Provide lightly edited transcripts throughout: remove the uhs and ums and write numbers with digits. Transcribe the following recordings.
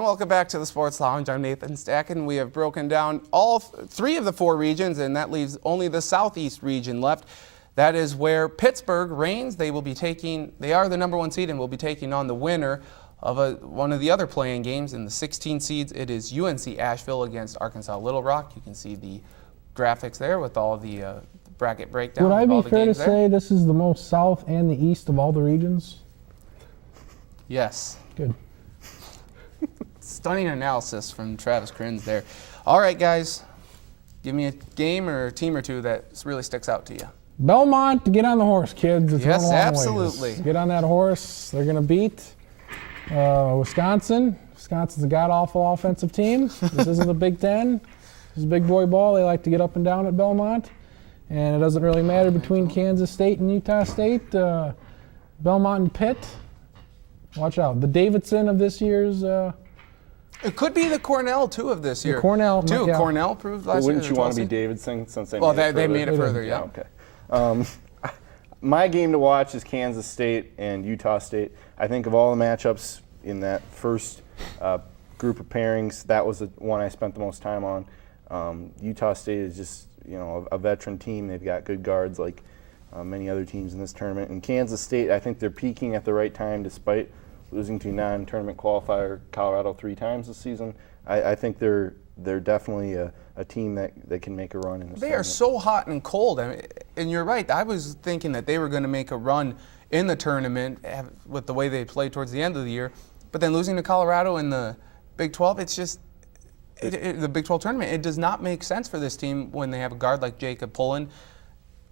and welcome back to the Sports Lounge. I'm Nathan Stacken. We have broken down all three of the four regions, and that leaves only the Southeast region left. That is where Pittsburgh reigns. They are the number one seed and will be taking on the winner of one of the other playing games. In the 16 seeds, it is UNC Asheville against Arkansas Little Rock. You can see the graphics there with all the bracket breakdown. Would I be fair to say this is the most south and the east of all the regions? Yes. Good. Stunning analysis from Travis Kriens there. All right, guys, give me a game or a team or two that really sticks out to you. Belmont, get on the horse, kids. It's yes, one long absolutely. Ways. Get on that horse. They're going to beat Wisconsin. Wisconsin's a god-awful offensive team. This isn't the Big Ten. This is big boy ball. They like to get up and down at Belmont. And it doesn't really matter between Kansas State and Utah State. Belmont and Pitt. Watch out. The Davidson of this year's... It could be the Cornell, too, of this year. Cornell, too. Yeah. Cornell proved last year. Wouldn't you want to be Davidson since they made it further, yeah. Okay. My game to watch is Kansas State and Utah State. I think of all the matchups in that first group of pairings, that was the one I spent the most time on. Utah State is just, a veteran team. They've got good guards like many other teams in this tournament. And Kansas State, I think they're peaking at the right time despite losing to non-tournament qualifier Colorado 3 times this season. I think they're definitely a team that can make a run in this tournament. They are so hot and cold. I mean, and you're right. I was thinking that they were going to make a run in the tournament with the way they played towards the end of the year. But then losing to Colorado in the Big 12, it's just the Big 12 tournament. It does not make sense for this team when they have a guard like Jacob Pullen.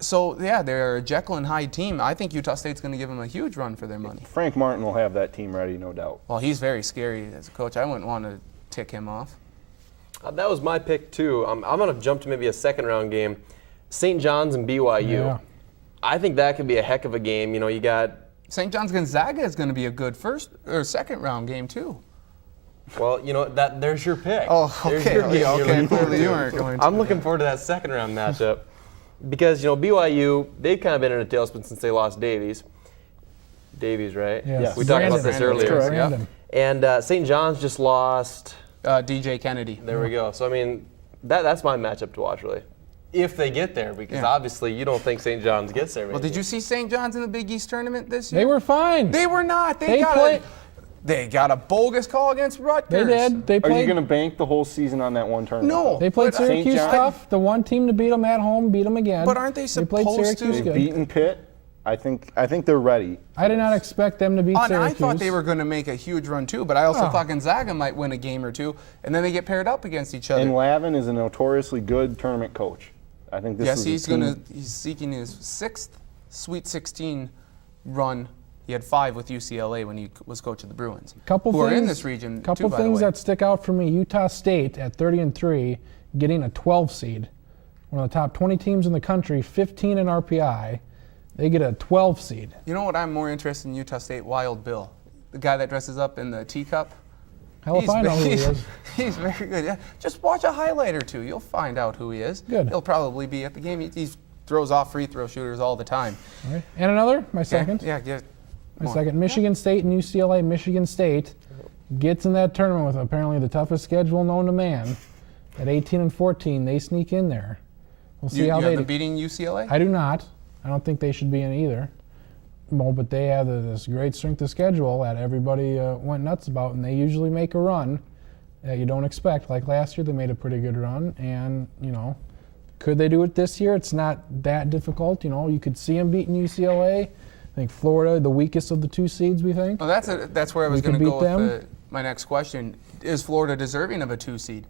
So, yeah, they're a Jekyll and Hyde team. I think Utah State's going to give them a huge run for their money. Frank Martin will have that team ready, no doubt. Well, he's very scary as a coach. I wouldn't want to tick him off. That was my pick, too. I'm going to jump to maybe a second-round game. St. John's and BYU. Yeah. I think that could be a heck of a game. You got St. John's Gonzaga is going to be a good first or second-round game, too. Well, there's your pick. Oh, okay. Okay. You weren't going to. I'm looking forward to that second-round matchup. Because, BYU, they've kind of been in a tailspin since they lost Davies. Davies, right? Yes. We talked about this earlier. Yeah. And St. John's just lost... DJ Kennedy. There we go. So, I mean, that's my matchup to watch, really. If they get there, because obviously you don't think St. John's gets there. Maybe. Well, did you see St. John's in the Big East tournament this year? They were fine. They were not. They got a bogus call against Rutgers. They did. Are you going to bank the whole season on that one tournament? No. They played Syracuse tough. The one team to beat them at home beat them again. But aren't they supposed to? They've beaten Pitt. I think they're ready. I did not expect them to beat Syracuse. I thought they were going to make a huge run too, but I also thought Gonzaga might win a game or two, and then they get paired up against each other. And Lavin is a notoriously good tournament coach. I think this is he's seeking his 6th Sweet 16 run. He had 5 with UCLA when he was coach of the Bruins, who are in this region too, by the way. Couple things that stick out for me. Utah State at 30-3, getting a 12 seed. One of the top 20 teams in the country, 15 in RPI. They get a 12 seed. You know what I'm more interested in Utah State? Wild Bill, the guy that dresses up in the teacup. Hell if I know who he is. He's very good. Yeah. Just watch a highlight or two. You'll find out who he is. Good. He'll probably be at the game. He throws off free throw shooters all the time. All right. And another, my second. Yeah. My second, Michigan State and UCLA. Michigan State gets in that tournament with apparently the toughest schedule known to man. At 18-14, they sneak in there. We'll see how they have them beating UCLA? I do not. I don't think they should be in either. Well, but they have this great strength of schedule that everybody went nuts about, and they usually make a run that you don't expect. Like last year, they made a pretty good run, and could they do it this year? It's not that difficult. You could see them beating UCLA. I think Florida, the weakest of the 2 seeds, we think. Well, that's where I was going to go with my next question. Is Florida deserving of a 2 seed?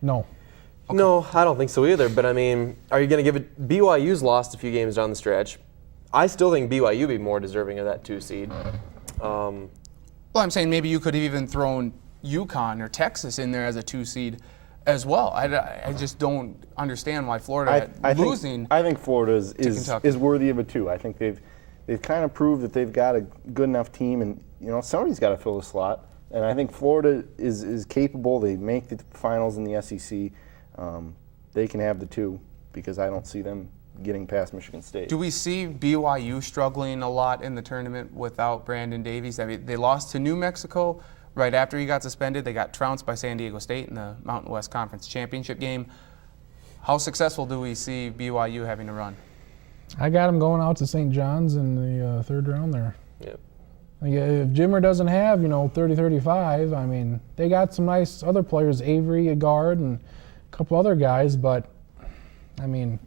No. Okay. No, I don't think so either. But, I mean, are you going to give it – BYU's lost a few games down the stretch. I still think BYU would be more deserving of that 2 seed. Well, I'm saying maybe you could have even thrown UConn or Texas in there as a 2 seed as well. I just don't understand why Florida losing. I think Florida is worthy of a 2. I think they've kind of proved that they've got a good enough team, and somebody's got to fill the slot. And I think Florida is capable. They make the finals in the SEC. They can have the 2 because I don't see them getting past Michigan State. Do we see BYU struggling a lot in the tournament without Brandon Davies? I mean, they lost to New Mexico right after he got suspended. They got trounced by San Diego State in the Mountain West Conference Championship game. How successful do we see BYU having to run? I got them going out to St. John's in the third round there. Yep. Like, if Jimmer doesn't have, 30-35, I mean, they got some nice other players, Avery, a guard, and a couple other guys, but, I mean,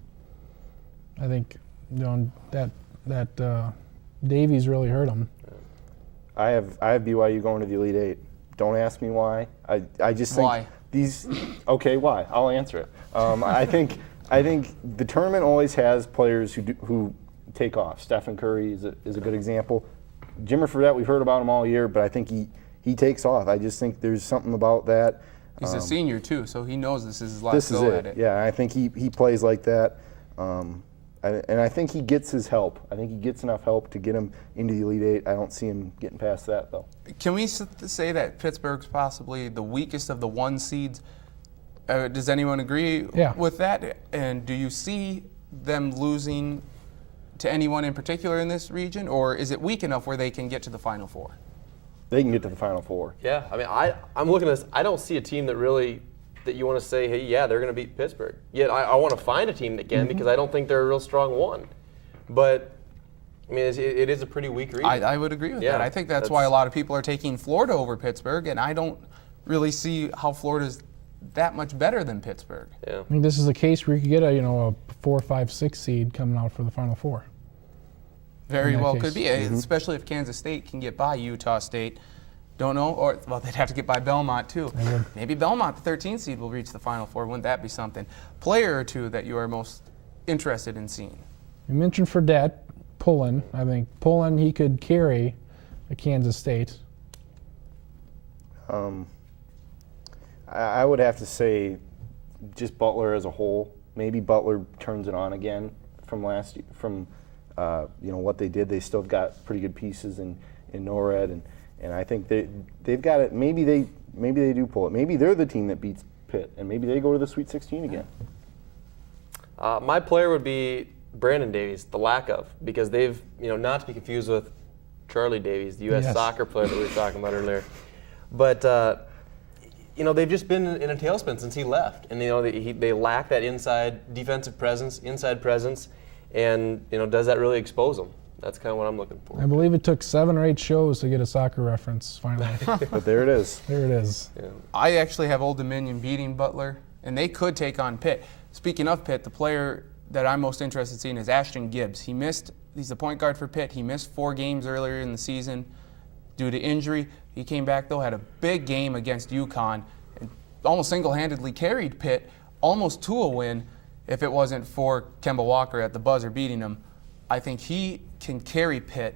I think that Davies really hurt them. I have BYU going to the Elite Eight. Don't ask me why. I just think Why? these. Okay, why? I'll answer it. I think the tournament always has players who take off. Stephen Curry is a good example. Jimmer Fredette, we've heard about him all year, but I think he takes off. I just think there's something about that. He's a senior too, so he knows this is his last go at it. Yeah, I think he plays like that. And I think he gets his help. I think he gets enough help to get him into the Elite Eight. I don't see him getting past that, though. Can we say that Pittsburgh's possibly the weakest of the 1 seeds? Does anyone agree with that? And do you see them losing to anyone in particular in this region, or is it weak enough where they can get to the Final Four? They can get to the Final Four. Yeah, I mean, I'm looking at this. I don't see a team that you want to say, hey, yeah, they're going to beat Pittsburgh. Yet I want to find a team that can because I don't think they're a real strong one. But, I mean, it is a pretty weak region. I would agree with that. I think that's why a lot of people are taking Florida over Pittsburgh, and I don't really see how Florida's that much better than Pittsburgh. Yeah. I mean, this is a case where you could get a 4, 5, 6 seed coming out for the Final Four. Very well could be, especially if Kansas State can get by Utah State. Don't know, or well, they'd have to get by Belmont too. Maybe Belmont, the 13th seed, will reach the Final Four. Wouldn't that be something? Player or two that you are most interested in seeing? You mentioned Fredette, Pullen. I think Pullen, he could carry a Kansas State. I would have to say just Butler as a whole. Maybe Butler turns it on again from last year, from what they did. They still have got pretty good pieces in NORAD, and I think they've got it. Maybe they do pull it. Maybe they're the team that beats Pitt, and maybe they go to the Sweet 16 again. My player would be Brandon Davies, the lack of, because they've, not to be confused with Charlie Davies, the U.S. soccer player that we were talking about earlier. But, they've just been in a tailspin since he left. And, they lack that inside presence, and, does that really expose them? That's kind of what I'm looking for. I believe it took 7 or 8 shows to get a soccer reference finally. But there it is. There it is. Yeah. I actually have Old Dominion beating Butler, and they could take on Pitt. Speaking of Pitt, the player that I'm most interested in seeing is Ashton Gibbs. He's the point guard for Pitt. He missed 4 games earlier in the season due to injury. He came back, though, had a big game against UConn, and almost single-handedly carried Pitt almost to a win if it wasn't for Kemba Walker at the buzzer beating him. I think he can carry Pitt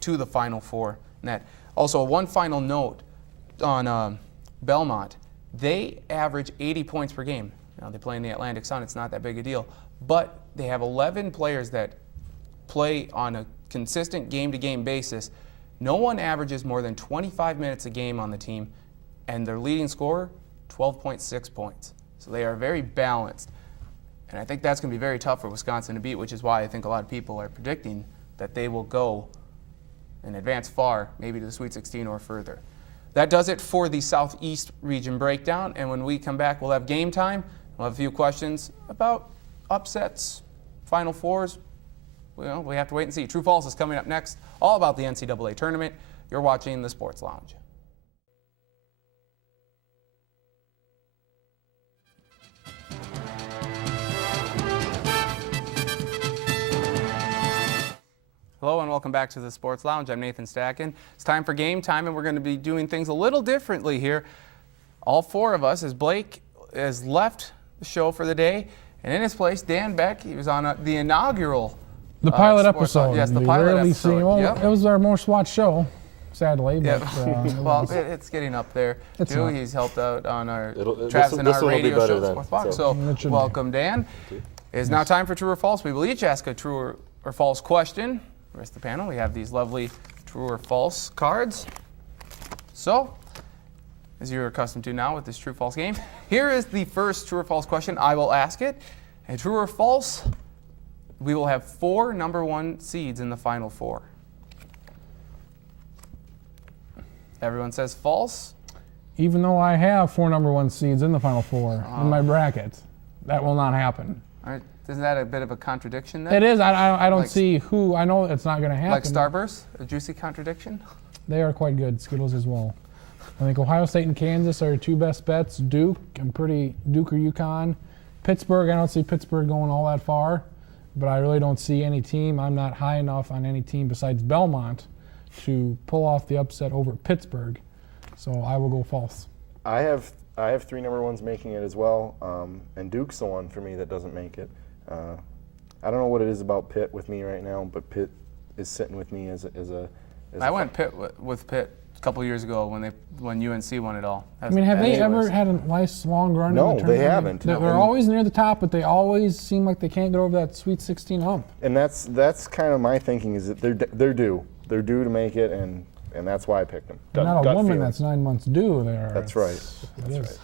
to the Final Four. Also, one final note on Belmont. They average 80 points per game. Now, they play in the Atlantic Sun. It's not that big a deal. But they have 11 players that play on a consistent game-to-game basis. No one averages more than 25 minutes a game on the team, and their leading scorer, 12.6 points. So they are very balanced. And I think that's going to be very tough for Wisconsin to beat, which is why I think a lot of people are predicting that they will go and advance far, maybe to the Sweet 16 or further. That does it for the Southeast region breakdown. And when we come back, we'll have game time. We'll have a few questions about upsets, Final Fours. Well, we have to wait and see. True False is coming up next, all about the NCAA tournament. You're watching the Sports Lounge. Hello and welcome back to the Sports Lounge. I'm Nathan Stacken. It's time for game time, and we're going to be doing things a little differently here. All 4 of us, as Blake has left the show for the day, and in his place, Dan Beck. He was on the inaugural The pilot Sports episode. Lounge. Yes, the We pilot rarely episode. See, well, Yep. It was our most watched show, sadly. But, Well, it's getting up there It's too. not. He's helped out on our this Travis and our one will be radio better show, then, Sports Box. so. So It should be. welcome, Dan. It's now time for true or false. We will each ask a true or false question. The rest of the panel, we have these lovely true or false cards. So, as you're accustomed to now with this true false game, here is the first true or false question. I will ask it. And true or false, we will have 4 number 1 seeds in the Final Four. Everyone says false. Even though I have 4 number 1 seeds in the Final Four in my bracket, that will not happen. All right, isn't that a bit of a contradiction then? It is. I don't Like- see who. I know it's not going to happen. Like Starburst, a juicy contradiction. They are quite good. Skittles as well. I think Ohio State and Kansas are your 2 best bets. Duke or UConn. Pittsburgh, I don't see Pittsburgh going all that far, but I really don't see any team. I'm not high enough on any team besides Belmont to pull off the upset over Pittsburgh. So I will go false. I have 3 number 1s making it as well, and Duke's the one for me that doesn't make it. I don't know what it is about Pitt with me right now, but Pitt is sitting with me as a I went with Pitt a couple years ago when UNC won it all. I mean, have they ever had a nice long run? No, in the tournament? they haven't. They're always near the top, but they always seem like they can't get over that Sweet 16 hump. And that's kind of my thinking, is that they're due. They're due to make it, and that's why I picked them. They're not a Gut woman feeling. that's 9 months due there. That's right. It is.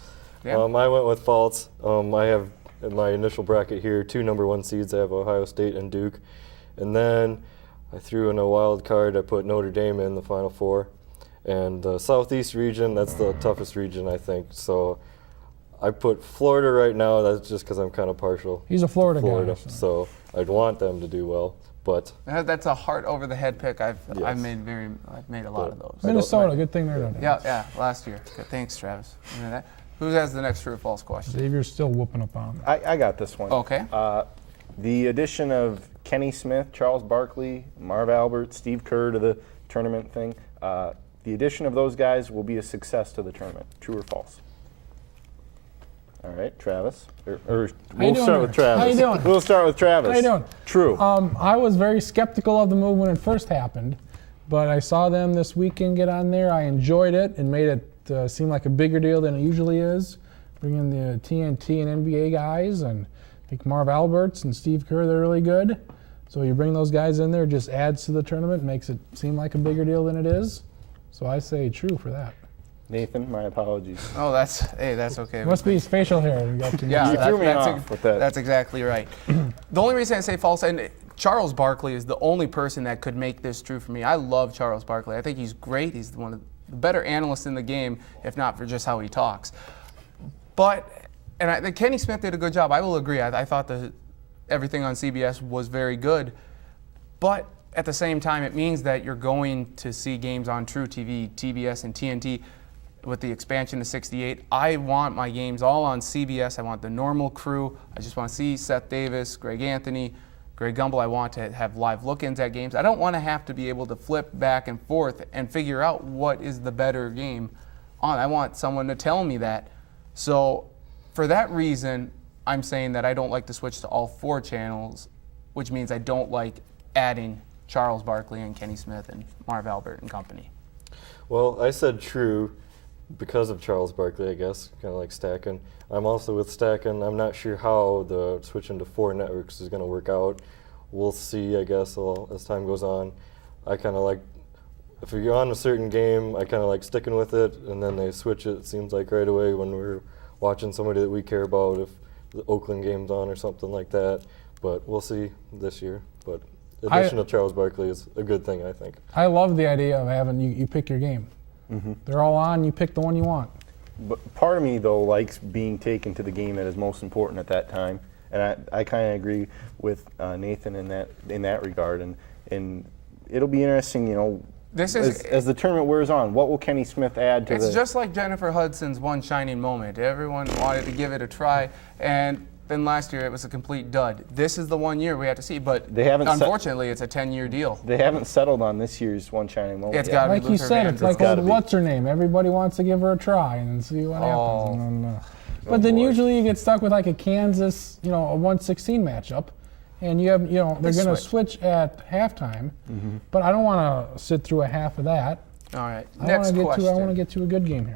Yeah. I went with false. I have in my initial bracket here 2 number 1 seeds. I have Ohio State and Duke. And then I threw in a wild card. I put Notre Dame in the Final Four. And the Southeast region, that's the toughest region, I think. So I put Florida right now. That's just because I'm kind of partial. He's a Florida guy. So I'd want them to do well. But That's a heart over the head pick. I've Yes. made a lot of those. Minnesota, good thing they're not. Yeah, last year. Good. Thanks, Travis. You know that? Who has the next true or false question? Xavier's still whooping up on them. I got this one. Okay. The addition of Kenny Smith, Charles Barkley, Marv Albert, Steve Kerr to the tournament thing, the addition of those guys will be a success to the tournament. True or false? All right, Travis. We'll doing, start with Rick? Travis. How you doing? We'll start with Travis. How you doing? True. I was very skeptical of the move when it first happened, but I saw them this weekend get on there. I enjoyed it and made it seem like a bigger deal than it usually is. Bring in the TNT and NBA guys, and I think Marv Alberts and Steve Kerr, they're really good. So you bring those guys in there, it just adds to the tournament, makes it seem like a bigger deal than it is. So I say true for that. Nathan, my apologies. Oh, that's okay. Must be his facial hair. Yeah, You threw me off with that. That's exactly right. The only reason I say false, and Charles Barkley is the only person that could make this true for me. I love Charles Barkley. I think he's great. He's one of the better analysts in the game, if not for just how he talks. But, and I think Kenny Smith did a good job. I will agree. I thought everything on CBS was very good. But at the same time, it means that you're going to see games on True TV, TBS, and TNT. With the expansion to 68, I want my games all on CBS. I want the normal crew. I just want to see Seth Davis, Greg Anthony, Greg Gumbel. I want to have live look-ins at games. I don't want to have to be able to flip back and forth and figure out what is the better game on. I want someone to tell me that. So for that reason, I'm saying that I don't like to switch to all 4 channels, which means I don't like adding Charles Barkley and Kenny Smith and Marv Albert and company. well, I said true because of Charles Barkley, I guess, kind of like stacking. I'm also with stacking. I'm not sure how the switching to 4 networks is going to work out. We'll see, I guess, as time goes on. I kind of like, if you're on a certain game, I kind of like sticking with it, and then they switch it seems like right away when we're watching somebody that we care about, if the Oakland game's on or something like that. But we'll see this year. But the addition of Charles Barkley is a good thing, I think. I love the idea of having you pick your game. Mm-hmm. They're all on, you pick the one you want. But part of me, though, likes being taken to the game that is most important at that time. And I kind of agree with Nathan in that regard. And it'll be interesting, you know, as the tournament wears on, what will Kenny Smith add to It's just like Jennifer Hudson's one shining moment. Everyone wanted to give it a try, and then last year it was a complete dud. This is the one year we have to see, but They haven't unfortunately it's a 10-year deal. They haven't settled on this year's one shining moment. It's yet. got to be Like you Luther said, it's Vandross. like gotta old be. what's her name. Everybody wants to give her a try and then see what Oh. happens. And then, but then boy. usually you get stuck with like a Kansas, a 116 matchup, and you have, they're going to switch at halftime. Mm-hmm. But I don't want to sit through a half of that. All right, I next want to question. get to a good game here.